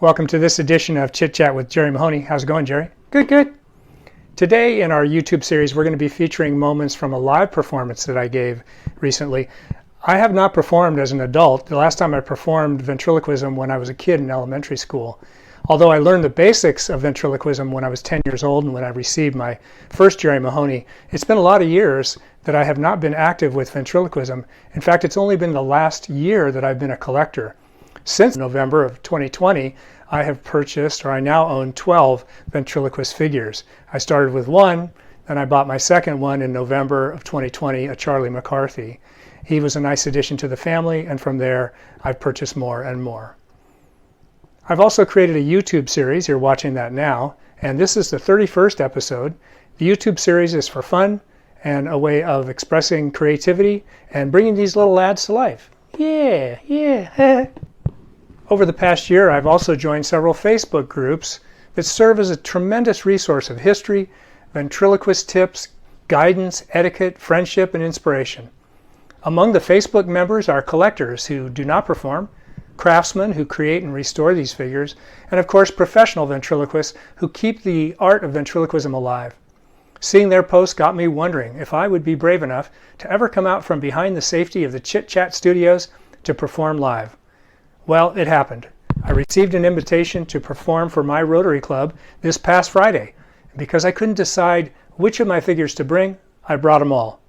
Welcome to this edition of Chit Chat with Jerry Mahoney. How's it going, Jerry? Good, good. Today in our YouTube series, we're going to be featuring moments from a live performance that I gave recently. I have not performed as an adult. The last time I performed ventriloquism when I was a kid in elementary school. Although I learned the basics of ventriloquism when I was 10 years old and when I received my first Jerry Mahoney, it's been a lot of years that I have not been active with ventriloquism. In fact, it's only been the last year that I've been a collector. Since November of 2020, I have purchased, or I now own 12 ventriloquist figures. I started with one, then I bought my second one in November of 2020, a Charlie McCarthy. He was a nice addition to the family, and from there, I've purchased more and more. I've also created a YouTube series, you're watching that now, and this is the 31st episode. The YouTube series is for fun and a way of expressing creativity and bringing these little lads to life. Yeah. Over the past year, I've also joined several Facebook groups that serve as a tremendous resource of history, ventriloquist tips, guidance, etiquette, friendship, and inspiration. Among the Facebook members are collectors who do not perform, craftsmen who create and restore these figures, and of course professional ventriloquists who keep the art of ventriloquism alive. Seeing their posts got me wondering if I would be brave enough to ever come out from behind the safety of the Chit Chat studios to perform live. Well, it happened. I received an invitation to perform for my Rotary Club this past Friday. Because I couldn't decide which of my figures to bring, I brought them all.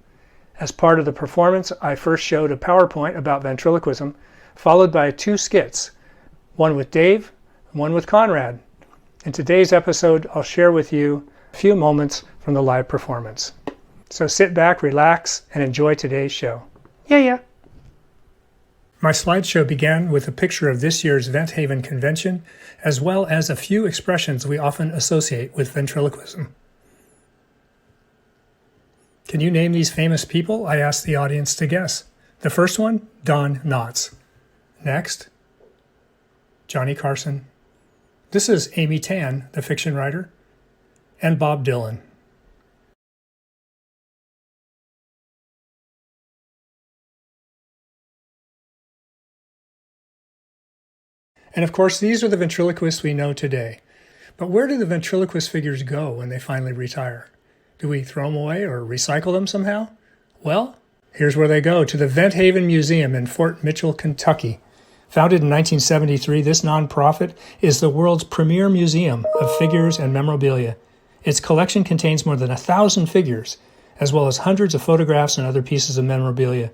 As part of the performance, I first showed a PowerPoint about ventriloquism, followed by 2 skits, one with Dave and one with Conrad. In today's episode, I'll share with you a few moments from the live performance. So sit back, relax, and enjoy today's show. Yeah. My slideshow began with a picture of this year's Vent Haven convention, as well as a few expressions we often associate with ventriloquism. Can you name these famous people? I asked the audience to guess. The first one, Don Knotts. Next, Johnny Carson. This is Amy Tan, the fiction writer, and Bob Dylan. And of course, these are the ventriloquists we know today. But where do the ventriloquist figures go when they finally retire? Do we throw them away or recycle them somehow? Well, here's where they go, to the Vent Haven Museum in Fort Mitchell, Kentucky. Founded in 1973, this nonprofit is the world's premier museum of figures and memorabilia. Its collection contains more than 1,000 figures, as well as hundreds of photographs and other pieces of memorabilia.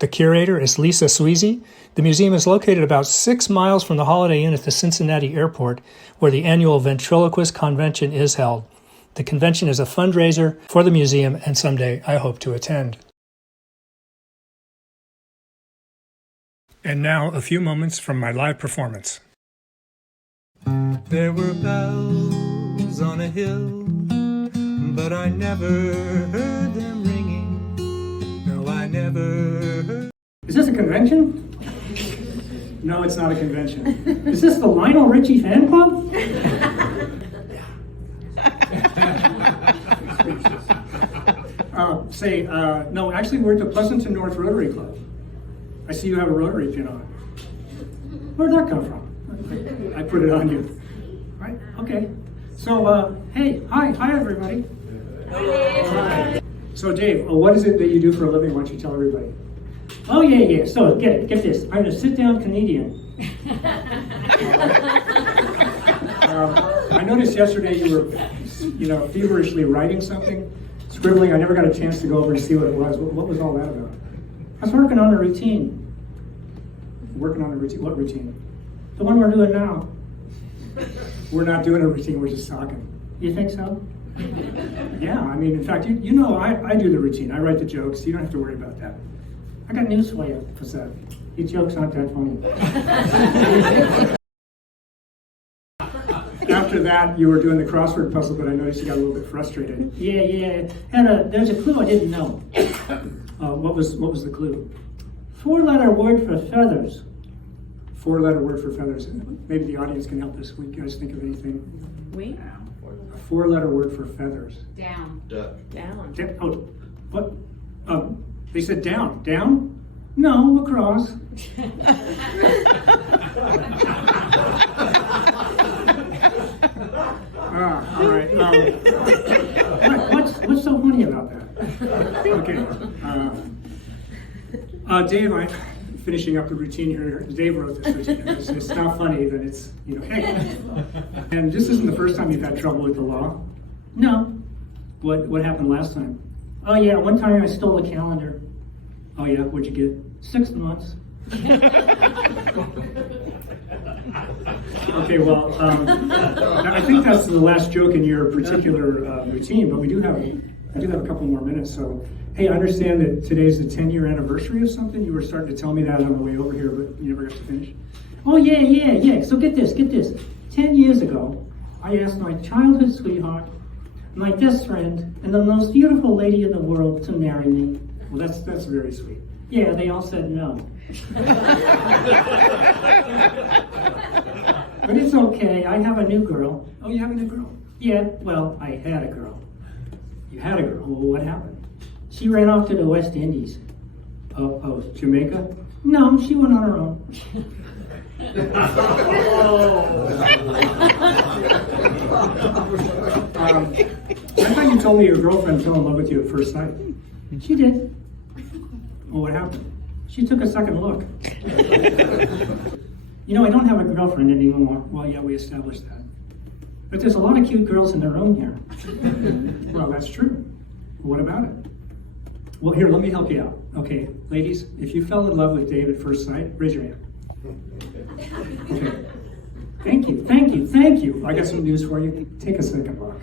The curator is Lisa Sweezy. The museum is located about 6 miles from the Holiday Inn at the Cincinnati airport, where the annual Ventriloquist Convention is held. The convention is a fundraiser for the museum, and someday I hope to attend. And now, a few moments from my live performance. There were bells on a hill, but I never heard them ringing. No, I never heard. Is this a convention? No, it's not a convention. Is this the Lionel Richie fan club? No, actually we're at the Pleasanton North Rotary Club. I see you have a Rotary pin on. Where'd that come from? I put it on you. Right? Okay. So, hi everybody. Hello. So Dave, what is it that you do for a living? Why don't you tell everybody? Oh yeah. So get this. I'm a sit-down comedian. I noticed yesterday you were, feverishly writing something, scribbling. I never got a chance to go over and see what it was. What was all that about? I was working on a routine. Working on a routine? What routine? The one we're doing now. We're not doing a routine, we're just talking. You think so? Yeah, I mean, in fact, I do the routine. I write the jokes. You don't have to worry about that. I got news for you, Facet. Your jokes aren't that funny. After that, you were doing the crossword puzzle, but I noticed you got a little bit frustrated. Yeah. And there's a clue I didn't know. What was the clue? 4-letter word for feathers. 4-letter word for feathers. Maybe the audience can help us. You guys think of anything? We? A 4-letter word for feathers. Down. Duck. Down. What? They said down. Down? No, across. What's so funny about that? Okay. Dave, I'm finishing up the routine here. Dave wrote this routine. It's not funny, then it's, hey. And this isn't the first time you've had trouble with the law? No. What happened last time? Oh yeah, one time I stole a calendar. Oh yeah, what'd you get? 6 months. Okay, well, I think that's the last joke in your particular routine, but I do have a couple more minutes. So, hey, I understand that today's the 10-year anniversary of something. You were starting to tell me that on the way over here, but you never got to finish. Oh yeah. So get this. 10 years ago, I asked my childhood sweetheart, my best friend, and the most beautiful lady in the world to marry me. Well, that's very sweet. Yeah, they all said no. But it's okay, I have a new girl. Oh, you have a new girl? Yeah, well, I had a girl. You had a girl? Well, what happened? She ran off to the West Indies. Oh, Jamaica? No, she went on her own. I thought you told me your girlfriend fell in love with you at first sight. She did. Well, what happened? She took a second look. I don't have a girlfriend anymore. Well, yeah, we established that. But there's a lot of cute girls in the room here. Well, that's true. What about it? Well, here, let me help you out. Okay, ladies, if you fell in love with Dave at first sight, raise your hand. Okay. Thank you. I got some news for you. Take a second look.